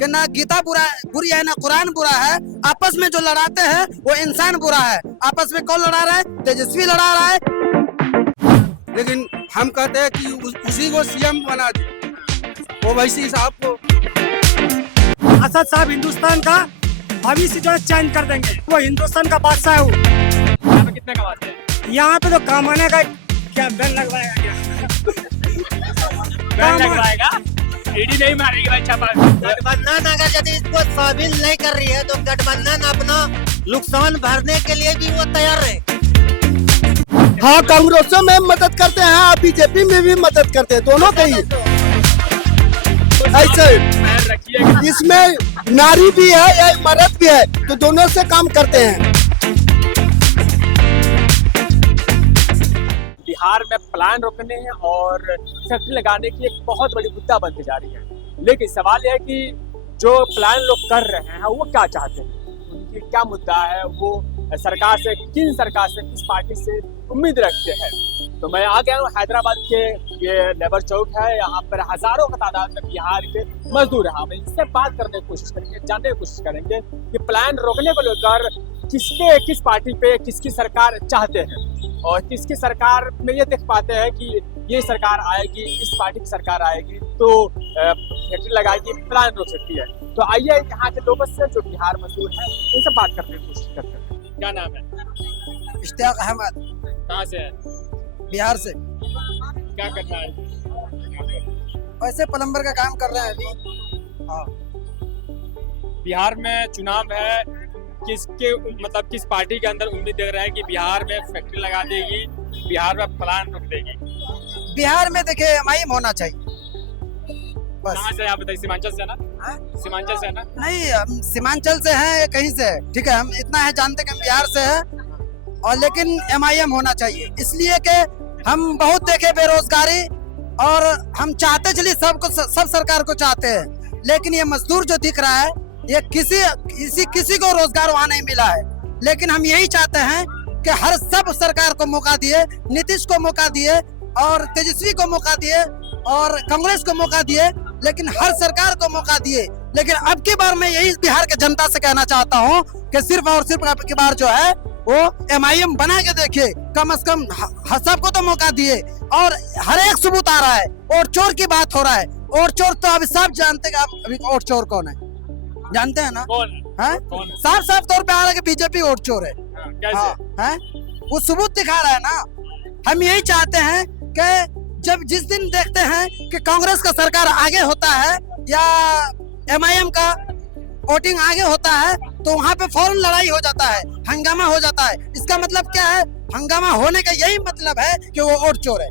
कि ना गीता बुरी है ना कुरान बुरा है। आपस में जो लड़ाते हैं वो इंसान बुरा है। आपस में कौन लड़ा रहा है? तेजस्वी लड़ा रहा है। लेकिन हम कहते हैं कि उसी को सीएम बना दे, वो वैसी साहब को। असद साहब हिंदुस्तान का भविष्य जो है चेंज कर देंगे। वो हिंदुस्तान का बादशाह है। वो यहाँ पे कितने कमाते हैं? यहाँ पे तो कमाने का क्या बैन लगवाएगा क्या? बैन लगवाएगा? ईडी नहीं मारेगी भाई छापा। गठबंधन अगर यदि इसको शामिल नहीं कर रही है तो गठबंधन अपना नुकसान भरने के लिए भी वो तैयार है। हाँ, कांग्रेसों में मदद करते हैं और बीजेपी में भी मदद करते हैं, दोनों के ही। ऐसे इसमें नारी भी है या मर्द भी है, तो दोनों से काम करते हैं। बिहार में प्लान रोकने और फैक्ट्री लगाने की एक बहुत बड़ी मुद्दा बनती जा रही है। लेकिन सवाल यह है कि जो प्लान लोग कर रहे हैं वो क्या चाहते हैं, उनकी क्या मुद्दा है, वो सरकार से किस पार्टी से उम्मीद रखते हैं। तो मैं आ गया हूँ हैदराबाद के ये लेबर चौक है। यहाँ पर हजारों का तादाद में बिहार के मजदूर हैं। हम इनसे बात करने की कोशिश करेंगे, जानने की कोशिश करेंगे कि प्लान रोकने को लेकर किस पार्टी पे किसकी सरकार चाहते हैं और किसकी सरकार में ये देख पाते हैं कि ये सरकार आएगी, इस पार्टी की सरकार आएगी तो फैक्ट्री लगाएगी, प्लान रोक सकती है। तो आइए यहाँ के लोगों से जो बिहार मजदूर हैं उनसे बात करने की कोशिश करते हैं। क्या नाम है? इश्तियाक अहमद। कहाँ से है? बिहार से। क्या करना है? वैसे प्लम्बर का काम कर रहे हैं अभी। हाँ, बिहार में चुनाव है, किस पार्टी के अंदर उम्मीद देख रहे हैं कि बिहार में फैक्ट्री लगा देगी, बिहार में प्लान रोक देगी? बिहार में देखिए एमआईएम होना चाहिए बस। कहाँ से आप बताइए? सीमांचल से ना? सीमांचल से ना? नहीं, हम सीमांचल से हैं, कहीं से है, ठीक है। हम इतना है जानते कि हम बिहार से है, और लेकिन एमआईएम होना चाहिए इसलिए कि हम बहुत देखे बेरोजगारी, और हम चाहते चलिए सब सरकार को चाहते हैं, लेकिन ये मजदूर जो दिख रहा है ये किसी को रोजगार वहाँ नहीं मिला है। लेकिन हम यही चाहते हैं कि हर सब सरकार को मौका दिए, नीतीश को मौका दिए और तेजस्वी को मौका दिए और कांग्रेस को मौका दिए, लेकिन हर सरकार को मौका दिए। लेकिन अब की बार मैं यही बिहार के जनता से कहना चाहता हूँ कि सिर्फ और सिर्फ अब की बार जो है वो एमआईएम बना के देखिए, कम से कम सबको तो मौका दिए। और हर एक सबूत आ रहा है, और चोर की बात हो रहा है। और चोर तो अभी सब जानते हैं। अभी और चोर कौन है जानते हैं ना? कौन है? साफ साफ तौर पे आ रहा है कि बीजेपी और चोर है। कैसे? है वो सबूत दिखा रहा है ना। हम यही चाहते हैं कि जिस दिन देखते हैं कि कांग्रेस का सरकार आगे होता है या एमआईएम का वोटिंग आगे होता है, तो वहाँ पे फौरन लड़ाई हो जाता है, हंगामा हो जाता है। इसका मतलब क्या है? हंगामा होने का यही मतलब है कि वो वोट चोर है।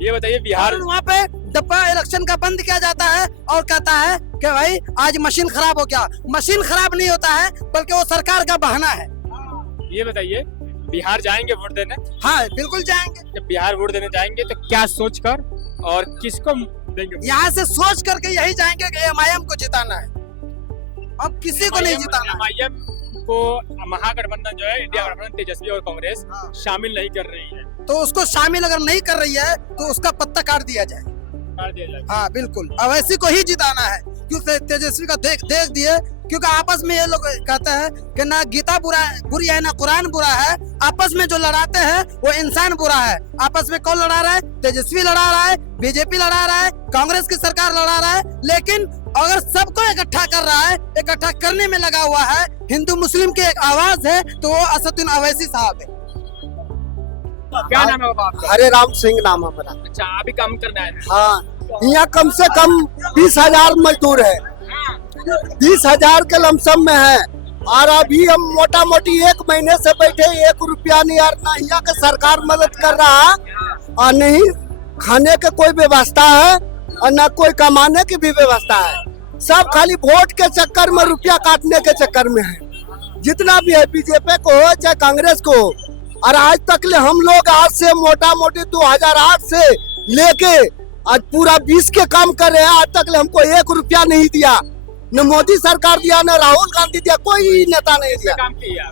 ये बताइए बिहार वहाँ पे डब्बा इलेक्शन का बंद किया जाता है और कहता है कि भाई आज मशीन खराब हो गया। मशीन खराब नहीं होता है, बल्कि वो सरकार का बहाना है। ये बताइए बिहार जाएंगे वोट देने? हाँ, बिल्कुल जाएंगे। जब बिहार वोट देने जाएंगे तो क्या सोचकर और किसको देंगे? यहाँ से सोच करके यही जाएंगे कि एमआईएम को जिताना है, अब किसी को नहीं जिताना। एमआईएम को महागठबंधन जो है इंडिया गठबंधन, तेजस्वी और कांग्रेस शामिल नहीं कर रही है, तो उसको शामिल अगर नहीं कर रही है तो उसका पत्ता काट दिया जाए। हाँ बिल्कुल, अवैसी को ही जिताना है, क्योंकि तेजस्वी का देख दिए। क्योंकि आपस में ये लोग कहते हैं कि ना गीता बुरी है ना कुरान बुरा है। आपस में जो लड़ाते हैं वो इंसान बुरा है। आपस में कौन लड़ा रहा है? तेजस्वी लड़ा रहा है, बीजेपी लड़ा रहा है, कांग्रेस की सरकार लड़ा रहा है। लेकिन अगर सबको इकट्ठा कर रहा है, इकट्ठा करने में लगा हुआ है, हिंदू मुस्लिम की एक आवाज है, तो वो असदुद्दीन अवैसी साहब है। क्या नाम है आपका? हरे राम सिंह नाम हमारा। अच्छा, अभी काम करना है? हाँ, यहाँ कम से कम 20,000 मजदूर है, 20,000 के लमसम में है। और अभी हम मोटा मोटी 1 महीने से बैठे, 1 रुपया नहीं। यार ना यहाँ का सरकार मदद कर रहा है और नहीं खाने के कोई व्यवस्था है और ना कोई कमाने की भी व्यवस्था है। सब खाली वोट के चक्कर में, रुपया काटने के चक्कर में है। जितना भी है, बीजेपी को हो चाहे कांग्रेस को हो। और आज तक ले हम लोग आज से मोटा मोटी 2008 से लेके आज पूरा 20 के काम कर रहे हैं। आज तक ले हमको 1 रुपया नहीं दिया, न मोदी सरकार दिया, न राहुल गांधी दिया, कोई नेता नहीं दिया। काम किया?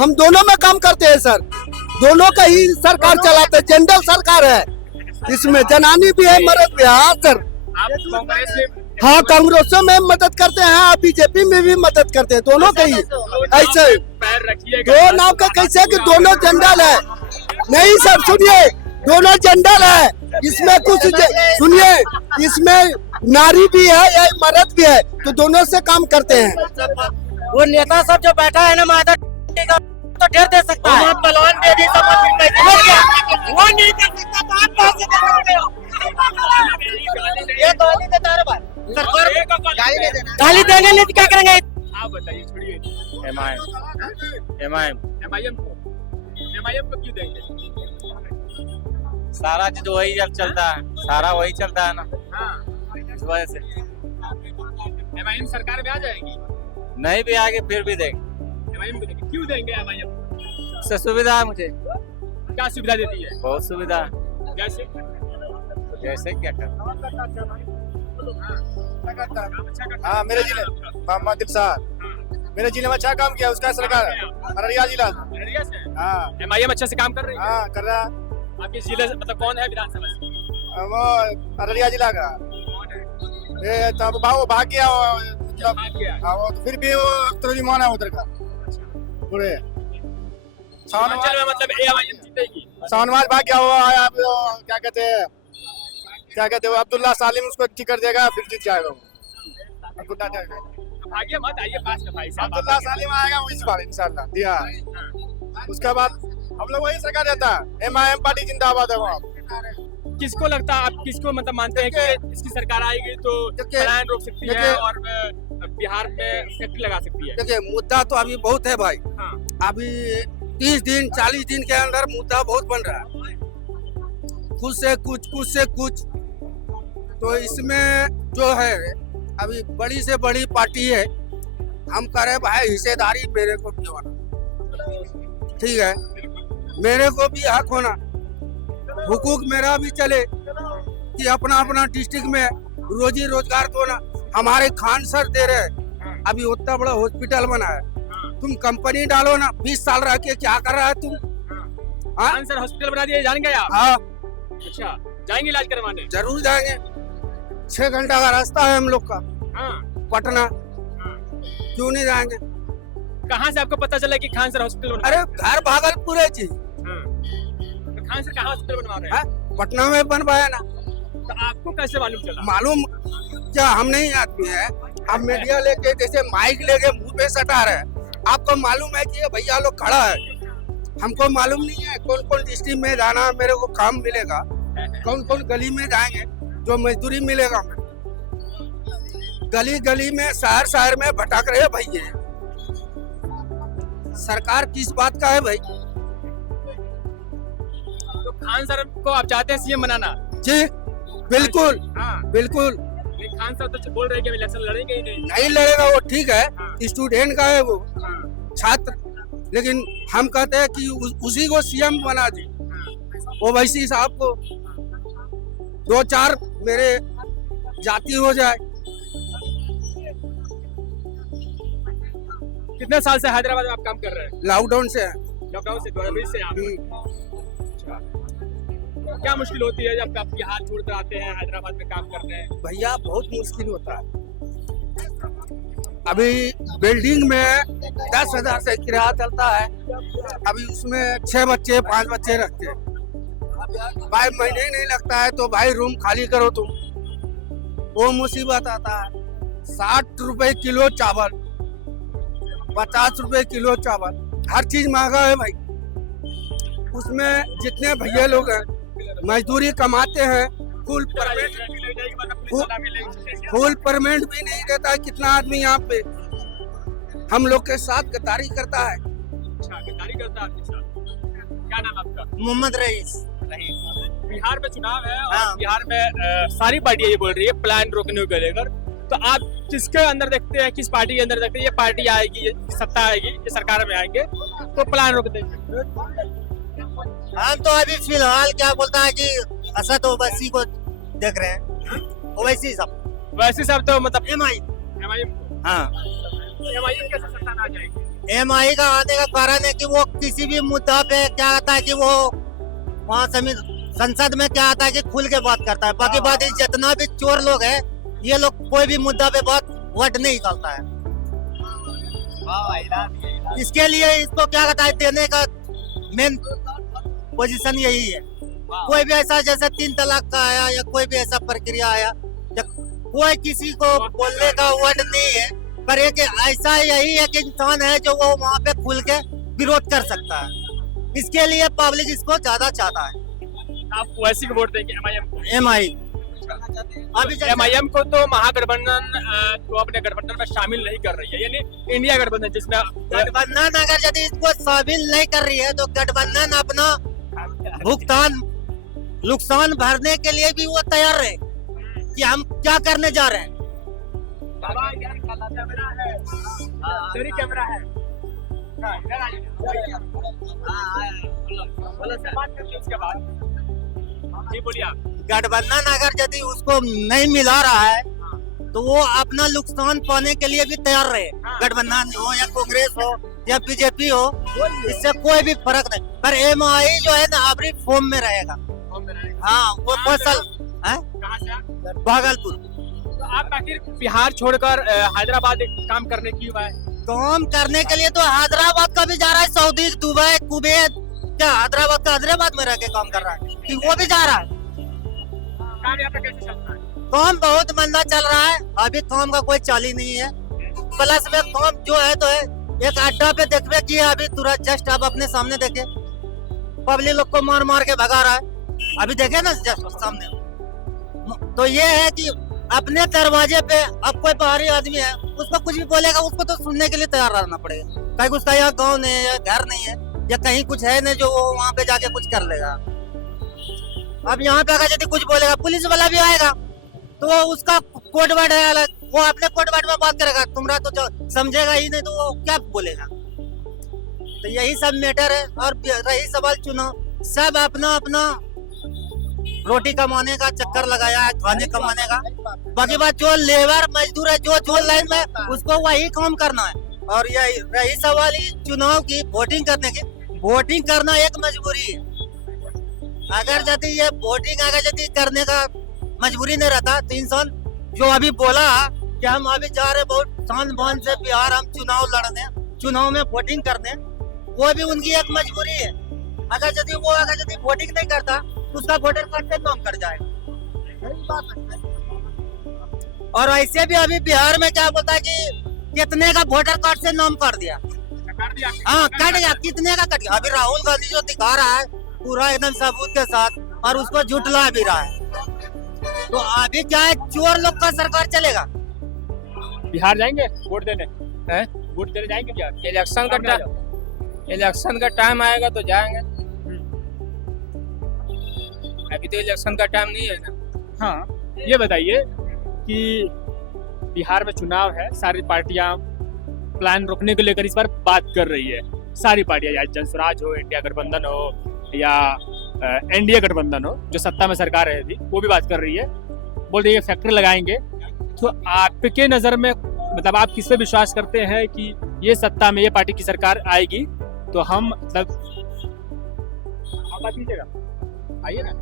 हम दोनों में काम करते हैं सर, दोनों का ही सरकार चलाते हैं। जनरल सरकार है, इसमें जनानी भी है, मर्द भी है। हाँ सर, आप कांग्रेस हाँ, कांग्रेसों में मदद करते हैं, आप बीजेपी में भी मदद करते हैं, दोनों के ही ऐसे पैर रखिए दो नाव का कैसे कि दोनों जनरल है। नहीं सर सुनिए, दोनों जनरल है, इसमें कुछ सुनिए, इसमें नारी भी है या मर्द भी है, तो दोनों से काम करते हैं। वो नेता सब जो बैठा है ना माता तो ढेर दे सकता है, पहलवान दे दी सब वो नहीं कर सकता, तो आप कैसे कर सकते हो? ये गाली देता है भाई, सरकार गाली देंगे नहीं तो क्या करेंगे? आप बताइए, छोड़िए एमआईएम को क्यों देंगे? सारा चीज वही जब चलता है, सारा वही चलता है ना, हाँ, इस वजह से एमआईएम सरकार में आ जाएगी। नहीं भी आगे फिर भी देंगे, एमआईएम को देंगे, क्यों देंगे एमआईएम? उससे सुविधा है मुझे, क्या सुविधा देती है? बहुत सुविधा है। जैसे जैसे क्या कर हाँ, मेरे जिले मोहम्मद दिलशाद मेरे जिले में अच्छा काम किया उसका सरकार, अररिया जिला। अररिया से हाँ एमआईएम अच्छे से काम कर रही है। हाँ कर रहा, आपके जिले से मतलब कौन है विधानसभा से? वो अररिया जिला का ये तब वो भाग गया मतलब, भाग गया। हाँ, वो फिर भी वो अख्तर मान है उधर का पूरे सीमांचल में मतलब एमआईएम जीतेगी। शाहनवाज भाग गया, वो आया वो क्या कहते हैं वो अब्दुल्ला सालिम उसको टिकट देगा, फिर जीत जाएगा वो। अब्दुल्ला भागिए मत आइए पास में भाई साहब। अब्दुल्ला सालिम आएगा वो इस बार इंशाल्लाह दिया। उसके बाद हम लोग वही सरकार देता है, एमआईएम पार्टी जिंदाबाद है वहाँ। किसको लगता है, आप किसको मतलब मानते हैं कि इसकी सरकार आएगी तो पलायन रोक सकती है और बिहार में फैक्ट्री लगा सकती है? देखिए मुद्दा तो अभी बहुत है भाई, हाँ। अभी 30 दिन 40 दिन के अंदर मुद्दा बहुत बन रहा है, कुछ से कुछ। तो इसमें जो है अभी बड़ी से बड़ी पार्टी है, हम कह रहे भाई हिस्सेदारी मेरे को भी होना, ठीक है, मेरे को भी हक होना, हुकूक मेरा भी चले कि अपना अपना डिस्ट्रिक्ट में रोजी रोजगार तो ना। हमारे खान सर दे रहे, अभी उतना बड़ा हॉस्पिटल बना है, तुम कंपनी डालो ना, 20 साल रह के क्या कर रहा है तुम? खान सर हॉस्पिटल बना दिया, जान गए आप? हाँ अच्छा, जाएंगे इलाज करवाने? जरूर जाएंगे, 6 घंटा का रास्ता है हम लोग का हाँ। पटना, क्यों नहीं जाएंगे? कहाँ से आपको पता चला कि खान सर हॉस्पिटल बना? अरे घर भागलपुर है जी, तो खान सर कहाँ हॉस्पिटल बनवा रहे हैं? पटना में बनवाया ना। तो आपको कैसे मालूम चला? मालूम क्या, हम नहीं आदमी है, अब मीडिया लेके जैसे माइक लेके मुंह पे सटा रहे, आपको मालूम है कि ये भैया लोग खड़ा है, हमको मालूम नहीं है कौन कौन डिस्ट्रिक्ट में जाना मेरे को काम मिलेगा, कौन कौन गली में जाएंगे जो मजदूरी मिलेगा। गली गली में शहर शहर में भटक रहे भैया, सरकार किस बात का है भाई? तो खान सर को आप चाहते हैं सीएम बनाना? जी बिल्कुल, हाँ। बिल्कुल खान सर तो बोल रहे हैं कि इलेक्शन लड़ेंगे ही नहीं। नहीं लड़ेगा वो, ठीक है, हाँ। स्टूडेंट का है वो, हाँ। छात्र, लेकिन हम कहते हैं कि उसी को सीएम बना दी, ओवैसी साहब को 2-4 मेरे जाति हो जाए। कितने साल से हैदराबाद में आप काम कर रहे हैं? लॉकडाउन से है। लॉकडाउन से 2020 से आप? क्या मुश्किल होती है जब आप बिहार छोड़ कर आते हैं, हैदराबाद में काम करते हैं? भैया बहुत मुश्किल होता है, अभी बिल्डिंग में 10,000 से किराया चलता है, अभी उसमें 6 बच्चे 5 बच्चे रखते हैं, भाई महीने नहीं लगता है तो भाई रूम खाली करो तुम, वो मुसीबत आता है। 60 रुपए किलो चावल, 50 रुपए किलो चावल, हर चीज महंगा है भाई। उसमें जितने भैया लोग हैं मजदूरी कमाते हैं, फुल परमेंट भी नहीं देता है। कितना आदमी यहाँ पे हम लोग के साथ गद्दारी करता है। अच्छा, गद्दारी करता है आपके साथ? क्या नाम आपका? मोहम्मद रईस। बिहार में चुनाव है और हाँ। बिहार में सारी पार्टियां ये बोल रही है प्लान रोकने को लेकर, तो आप किसके अंदर देखते हैं, किस पार्टी के अंदर देखते हैं ये पार्टी आएगी, ये सत्ता आएगी, ये सरकार में आएंगे तो प्लान रोक देंगे? हम तो अभी फिलहाल क्या बोलता है कि असद ओवैसी को देख रहे हैं, ओवैसी सब। वैसे सब तो मतलब एमआईएम हाँ, एमआईएम कैसे सत्ता में आ जाएगी? एमआई का आने का कारण है कि वो किसी भी मुद्दा पे क्या आता है कि वो वहाँ संसद में क्या आता है कि खुल के बात करता है, बाकी बात जितना भी चोर लोग है ये लोग कोई भी मुद्दा पे बहुत वोट नहीं निकालता है। इसके लिए इसको क्या कहता है, देने का मेन पोजीशन यही है। कोई भी ऐसा जैसे 3 तलाक का आया या कोई भी ऐसा प्रक्रिया आया, कोई किसी को बोलने का वर्ड नहीं है, पर एक ऐसा यही एक इंसान है जो वो वहाँ पे खुल के विरोध कर सकता है। इसके लिए पब्लिक इसको ज्यादा चाहता है। आप वैसे भी वोट देंगे MIM को? MI अभी MIM को तो महागठबंधन तो अपने गठबंधन में शामिल नहीं कर रही है, यानी इंडिया गठबंधन जिसमें गठबंधन अगर यदि इसको शामिल नहीं कर रही है तो गठबंधन अपना भुगतान नुकसान भरने के लिए भी वो तैयार है कि हम क्या करने जा रहे हैं। कैमरा है जी, बोलिए आप। गठबंधन अगर यदि उसको नहीं मिला रहा है तो वो अपना नुकसान पाने के लिए भी तैयार रहे, गठबंधन हो या कांग्रेस हो या बीजेपी हो, इससे कोई भी फर्क नहीं। पर MI जो है ना अपनी फॉर्म में रहेगा। हाँ, वो फसल है भागलपुर। तो आप आखिर बिहार छोड़कर हैदराबाद काम करने की हुआ है? काम करने के लिए तो हैदराबाद का भी जा रहा है, सऊदी, दुबई, कुवैत, क्या हैदराबाद का हैदराबाद में रह के काम कर रहा है कि वो भी जा रहा है। काम यहाँ पे कैसे चल रहा है? काम बहुत मंदा चल रहा है, अभी काम का कोई चाल ही नहीं है। प्लस में काम जो है तो है, एक अड्डा पे देखने की है अभी तुरंत जस्ट आप अपने सामने देखे, पब्लिक लोग को मार मार के भगा रहा है, अभी देखे ना जस्ट सामने। तो ये है कि अपने दरवाजे पे अब कोई बाहरी आदमी है, उसको कुछ भी बोलेगा उसको तो सुनने के लिए तैयार रहना पड़ेगा, कहीं उसका यहाँ गाँव नहीं है, घर नहीं है, या कहीं कुछ है नहीं जो वो वहाँ पे जाके कुछ कर लेगा। अब यहाँ पे अगर यदि कुछ बोलेगा पुलिस वाला भी आएगा तो वो उसका कोड वर्ड है अलग, वो अपने कोड वर्ड में बात करेगा, तुम्हारा तो जो समझेगा ही नहीं तो वो क्या बोलेगा। तो यही सब मैटर है। और रही सवाल चुनाव, सब अपना अपना रोटी कमाने का चक्कर लगाया है, खाने कमाने का। बाकी बात जो लेबर मजदूर है जो लाइन में उसको वही काम करना है। और यही रही सवाल चुनाव की वोटिंग करने की, वोटिंग करना एक मजबूरी है। अगर यदि ये वोटिंग अगर यदि करने का मजबूरी नहीं रहता तो इंसान जो अभी बोला कि हम अभी जा रहे बहुत शांत बांध से बिहार हम चुनाव लड़ने, चुनाव में वोटिंग करने, वो भी उनकी एक मजबूरी है। अगर यदि वोटिंग नहीं करता तो उसका वोटर कार्ड से नाम कट जाएगा। और ऐसे भी अभी बिहार में क्या बोलता है कि कितने का वोटर कार्ड से नाम कर दिया, हाँ कट गया, कितने का कट गया। अभी राहुल गांधी जो दिखा रहा है पूरा एकदम सबूत के साथ, और उसको झुठला भी रहा है। तो अभी क्या है, चोर लोग का सरकार चलेगा। बिहार जाएंगे वोट देने? वोट देने जाएंगे क्या? इलेक्शन का टाइम आएगा तो जाएंगे, अभी तो इलेक्शन का टाइम नहीं है ना। हाँ, ये बताइए कि बिहार में चुनाव है, सारी पार्टियां प्लान रोकने को लेकर इस बार बात कर रही है, सारी पार्टियां, या जनसुराज हो, इंडिया गठबंधन हो या एनडीए गठबंधन हो जो सत्ता में सरकार है अभी, वो भी बात कर रही है, बोल रही है फैक्ट्री लगाएंगे। तो आपके नज़र में मतलब आप किस पे विश्वास करते हैं कि ये सत्ता में ये पार्टी की सरकार आएगी तो हम मतलब बात कीजिएगा, आइए ना।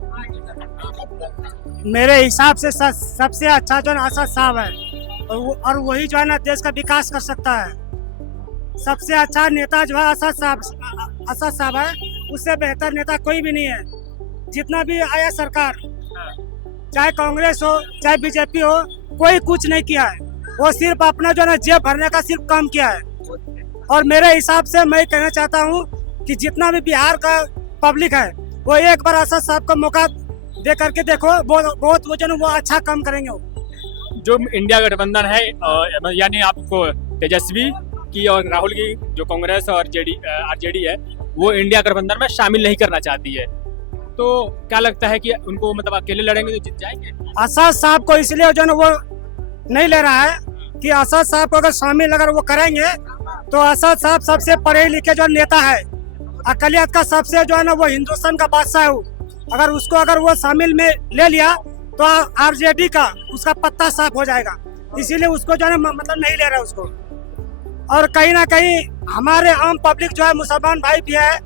मेरे हिसाब से सबसे अच्छा जो है ना असद साहब है, और वही जो है ना देश का विकास कर सकता है। सबसे अच्छा नेता जो है असद साहब है, उससे बेहतर नेता कोई भी नहीं है। जितना भी आया सरकार, चाहे कांग्रेस हो चाहे बीजेपी हो, कोई कुछ नहीं किया है, वो सिर्फ अपना जो है ना जेब भरने का सिर्फ काम किया है। और मेरे हिसाब से मैं कहना चाहता हूँ कि जितना भी बिहार का पब्लिक है वो एक बार असद साहब को मौका दे करके देखो, बहुत वो जो है वो अच्छा काम करेंगे। जो इंडिया गठबंधन है यानी आपको तेजस्वी की और राहुल की जो कांग्रेस और आरजेडी है वो इंडिया गठबंधन में शामिल नहीं करना चाहती है, तो क्या लगता है कि उनको मतलब अकेले लड़ेंगे तो जीत जाएंगे? असद साहब को इसलिए जो है वो नहीं ले रहा है कि असद साहब को अगर शामिल अगर वो करेंगे तो असद साहब सबसे पढ़े लिखे जो नेता है, अकलियत का सबसे जो है ना वो हिंदुस्तान का बादशाह है। अगर उसको अगर वो शामिल में ले लिया तो आरजेडी का उसका पत्ता साफ हो जाएगा, इसीलिए उसको जो है ना मतलब नहीं ले रहा है उसको। और कहीं ना कहीं हमारे आम पब्लिक जो है, मुसलमान भाई भी है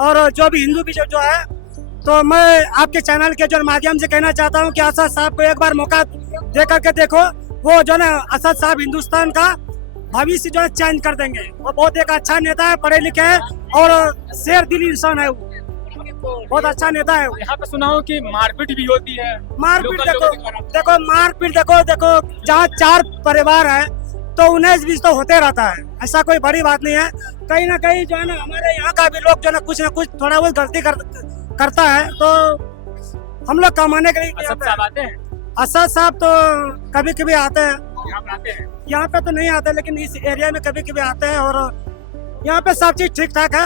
और जो भी हिंदू भी जो है, तो मैं आपके चैनल के जो माध्यम से कहना चाहता हूं कि असद साहब को एक बार मौका दे करके देखो, वो जो है ना असद साहब हिंदुस्तान का भविष्य जो है चेंज कर देंगे। वो बहुत एक अच्छा नेता है, पढ़े लिखे है और शेर दिली इंसान है, वो बहुत अच्छा नेता है। यहाँ पे सुना हो कि मारपीट भी होती है। मारपीट लोकल देखो लोगों के द्वारा। देखो मारपीट देखो जहाँ 4 परिवार है तो 19-20 तो होते रहता है, ऐसा कोई बड़ी बात नहीं है। कहीं ना कहीं जो है ना हमारे यहाँ का भी लोग जो है ना कुछ थोड़ा बहुत गलती करता है, तो हम लोग कमाने के लिए असद साहब आते हैं असद साहब तो कभी कभी आते हैं, यहाँ पे आते हैं। यहाँ पे तो नहीं आते, लेकिन इस एरिया में कभी कभी आते हैं और यहाँ पे सब चीज ठीक ठाक है।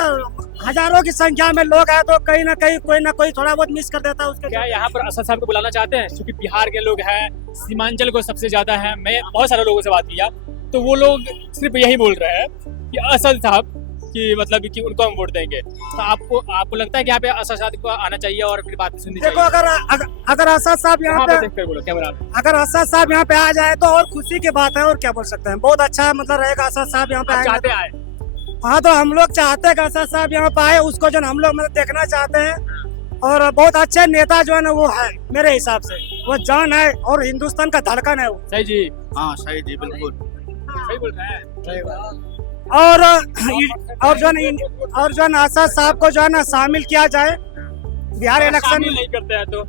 हजारों की संख्या में लोग हैं, तो कहीं ना कहीं कोई ना कोई थोड़ा बहुत मिस कर देता है उसके। क्या यहाँ पर असद साहब को बुलाना चाहते हैं? क्योंकि बिहार के लोग हैं, सीमांचल को सबसे ज्यादा है। मैं बहुत सारे लोगों से बात किया तो वो लोग सिर्फ यही बोल रहे हैं कि असद साहब कि मतलब कि उनको हम वोट देंगे। तो आपको लगता है कि यहाँ पे असद साहब को आना चाहिए और फिर बात सुननी चाहिए? देखो अगर असद साहब यहाँ पे देख कर बोलो कैमरा में। अगर असद साहब यहाँ पे आ जाए तो और खुशी की बात है, और क्या बोल सकते हैं। बहुत अच्छा मतलब रहेगा असद साहब यहाँ पे आप आएंगे। चाहते आए? हाँ, तो हम लोग चाहते हैं कि असद साहब यहाँ पे आए, उसको जो हम लोग मतलब देखना चाहते हैं। और बहुत अच्छे नेता जो है ना वो है, मेरे हिसाब से वो जान है और हिंदुस्तान का धड़कन है वो। सही जी, हाँ सही जी, बिल्कुल सही बोल रहे हैं। और जो है ना असद साहब को जो है ना शामिल किया जाए बिहार इलेक्शन शामिल नहीं करते हैं तो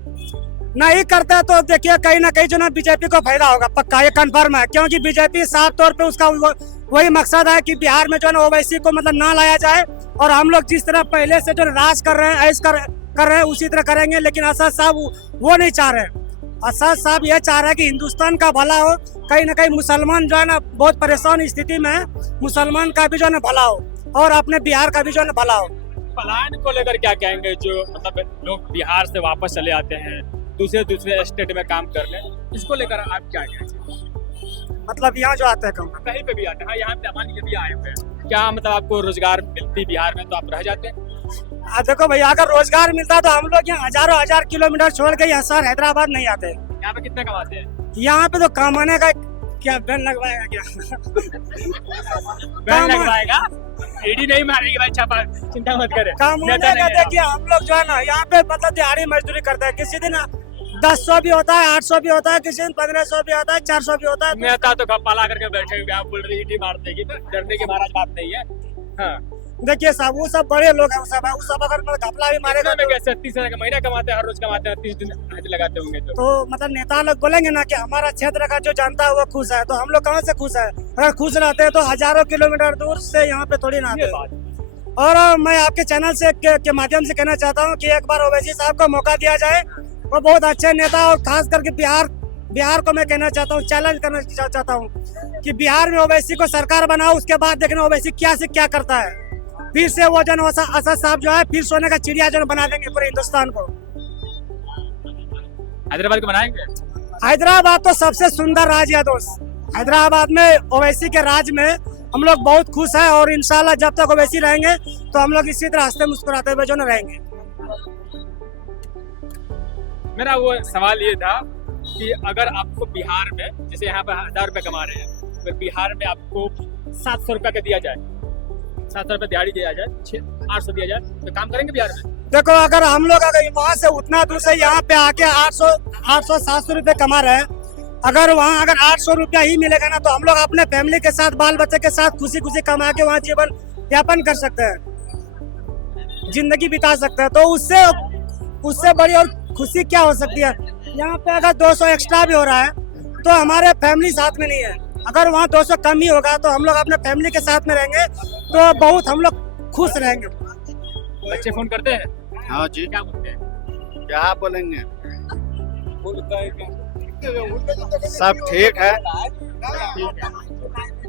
नहीं करते हैं तो देखिए कहीं ना कहीं जो ना बीजेपी को फायदा होगा, पक्का ये कंफर्म है। क्योंकि बीजेपी साफ तौर पे उसका वही मकसद है कि बिहार में जो है ना ओवैसी को मतलब ना लाया जाए, और हम लोग जिस तरह पहले से जो राज कर रहे हैं, ऐश कर रहे हैं, उसी तरह करेंगे। लेकिन असद साहब वो नहीं चाह रहे। असद साहब ये चाह रहे हैं कि हिंदुस्तान का भला हो, कहीं ना कहीं मुसलमान जो है ना बहुत परेशान स्थिति में है, मुसलमान का भी जो है ना भला हो और अपने बिहार का भी जो है ना भला हो। पलायन को लेकर क्या कहेंगे? जो मतलब लोग बिहार से वापस चले आते हैं दूसरे स्टेट में काम करने, इसको लेकर आप क्या कहेंगे? मतलब यहाँ जो आते हैं कहीं पे भी आते हैं, यहाँ पे मान लीजिए भी आए हुए हैं, क्या मतलब आपको रोजगार मिलती बिहार में तो आप रह जाते हैं? देखो भैया, अगर रोजगार मिलता तो हम लोग यहाँ हजार किलोमीटर छोड़ के यहाँ शहर हैदराबाद नहीं आते। यहाँ पे कितने कमाते हैं? यहाँ पे तो कमाने का क्या बैन लगवाएगा क्या? बैन लगवाएगा? ईडी नहीं मारेगी भाई, छापा, चिंता मत करें। कमाने का देखिए हम लोग जो है ना यहाँ पे मतलब दिहाड़ी मजदूरी करते हैं। किसी दिन 1000 भी होता है, 800 भी होता है, किसी दिन 1500 भी होता है, 400 भी होता है। नेता तो खप्पा करके बैठे हुए, आप बोल रहे ईडी मार देगी, डरने की महाराज बात नहीं है। हाँ देखिए साहब, वो सब बड़े लोग हैं, वो सब अगर घपला भी मारेगा में कैसे 30,000 का महीना कमाते हैं, हर रोज कमाते हैं, 30 दिन हाजिरी लगाते होंगे तो मतलब नेता लोग बोलेंगे ना कि हमारा क्षेत्र का जो जनता है वो खुश है, तो हम लोग कहाँ से खुश है? अगर खुश रहते हैं तो हजारों किलोमीटर दूर से यहाँ पे थोड़ी ना आते। और मैं आपके चैनल से के माध्यम से कहना चाहता हूँ कि एक बार ओवैसी साहब को मौका दिया जाए। वो बहुत अच्छे नेता, और खास करके बिहार को मैं कहना चाहता हूँ, चैलेंज करना चाहता हूँ कि बिहार में ओवैसी को सरकार बनाओ, उसके बाद देखना ओवैसी क्या से क्या करता है। फिर से वो जन असद साहब जो है फिर सोने का चिड़िया जो बना देंगे पूरे हिंदुस्तान को। हैदराबाद को बनाएंगे? हैदराबाद तो सबसे सुंदर राज्य है दोस्त। हैदराबाद में ओवैसी के राज में हम लोग बहुत खुश हैं, और इंशाल्लाह जब तक ओवैसी रहेंगे तो हम लोग इसी तरह हंसते मुस्कुराते हुए जो न रहेंगे। मेरा वो सवाल ये था कि अगर आपको बिहार में, जैसे यहाँ पे 1000 रुपये कमा रहे हैं, अगर बिहार में आपको 700 रुपये का दिया जाए, 700 रुपये दिहाड़ी दिया जाए, 800 दिया जाए, तो काम करेंगे बिहार में? देखो अगर हम लोग वहाँ से उतना दूर से यहाँ पे आके 800-700 रुपये कमा रहे हैं, अगर वहाँ अगर 800 रुपया ही मिलेगा ना, तो हम लोग अपने फैमिली के साथ, बाल बच्चे के साथ खुशी खुशी कमा के वहाँ जीवन यापन कर सकते हैं, जिंदगी बिता सकते हैं। तो उससे बड़ी और खुशी क्या हो सकती है? यहाँ पे अगर 200 एक्स्ट्रा भी हो रहा है तो हमारे फैमिली साथ में नहीं है। अगर वहाँ 200 कम ही होगा तो हम लोग अपने फैमिली के साथ में रहेंगे, तो बहुत हम लोग खुश रहेंगे। बच्चे फोन करते हैं? हाँ जी, क्या बोलते हैं? क्या बोलेंगे, सब ठीक है।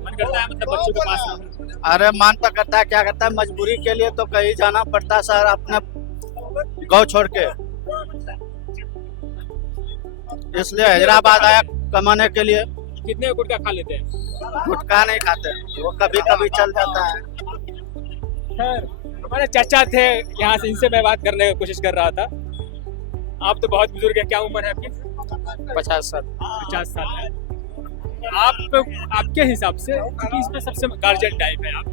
मन करता है मतलब बच्चों के पास रहूं? अरे मन तो करता है, क्या करता है, मजबूरी के लिए तो कहीं जाना पड़ता है सर, अपने गाँव छोड़ के, इसलिए हैदराबाद आया कमाने के लिए। कितने गुटखा खा लेते हैं? गुटखा नहीं खाते, वो कभी कभी चल जाता है। सर हमारे चाचा थे यहाँ से, इनसे मैं बात करने की कोशिश कर रहा था। आप तो बहुत बुजुर्ग हैं, क्या उम्र है आपकी? 50 साल। 50 साल है आपके हिसाब से, क्योंकि इसमें सबसे गार्जियन टाइप है आप,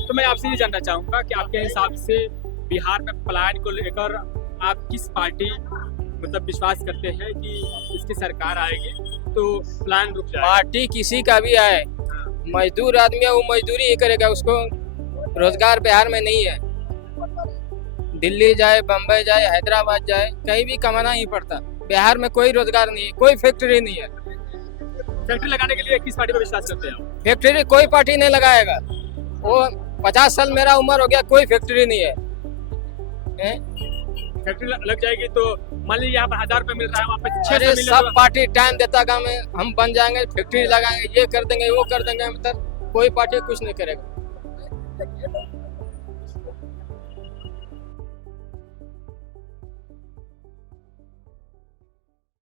तो मैं आपसे ये जानना चाहूँगा कि आपके हिसाब से बिहार में पलायन को लेकर आप किस पार्टी मतलब विश्वास करते हैं कि इसकी सरकार आएगी तो प्लान रुक जाएगा। पार्टी किसी का भी आए, मजदूर आदमी है वो मजदूरी ही करेगा, उसको रोजगार बिहार में नहीं है। दिल्ली जाए, बम्बई जाए, हैदराबाद जाए, कहीं भी कमाना ही पड़ता। बिहार में कोई रोजगार नहीं है, कोई फैक्ट्री नहीं है। फैक्ट्री लगाने के लिए किस पार्टी पर विश्वास करते हैं आप? फैक्ट्री कोई पार्टी नहीं लगाएगा। वो 50 साल मेरा उम्र हो गया, कोई फैक्ट्री नहीं है। फैक्ट्री लग जाएगी तो मान लीजिए यहाँ पर 1000 रुपये मिल रहा है, वहाँ पे 600 अरे मिल सब पार्टी टाइम देता काम है, हम बन जाएंगे, फैक्ट्री लगाएंगे, ये कर देंगे, वो कर देंगे, मतलब कोई पार्टी कुछ नहीं करेगा।